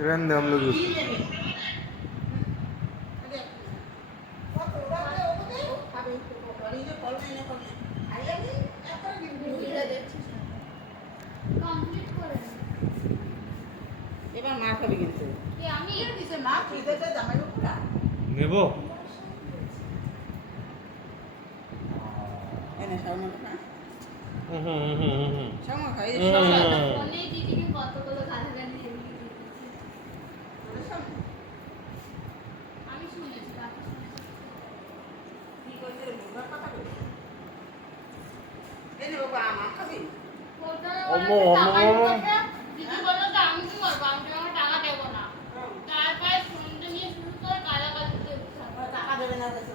रहने दे हम लोग उसको। এবার মা খাবে কিন্তু কি আমি কিসে মা ফ্রিজেতে জামাই উপরা নেব এনে শাওনা না শাওনা খাই বলেই দিদিকে কতগুলো গালাগালি দিয়ে আমি শুনেছি বাকি শুনেছি কি কইছে রে মুগা কথা কই এনে বাবা মা খাবে ওটা অম্মো, টাকা অম্মো। দিতে দিদি বলল যে আমি কি করবো আমি তোমাকে টাকা দেবো না তারপরে শুনতে নিয়ে শুরু করে গালাগালি দিয়ে টাকা দেবে না কাছে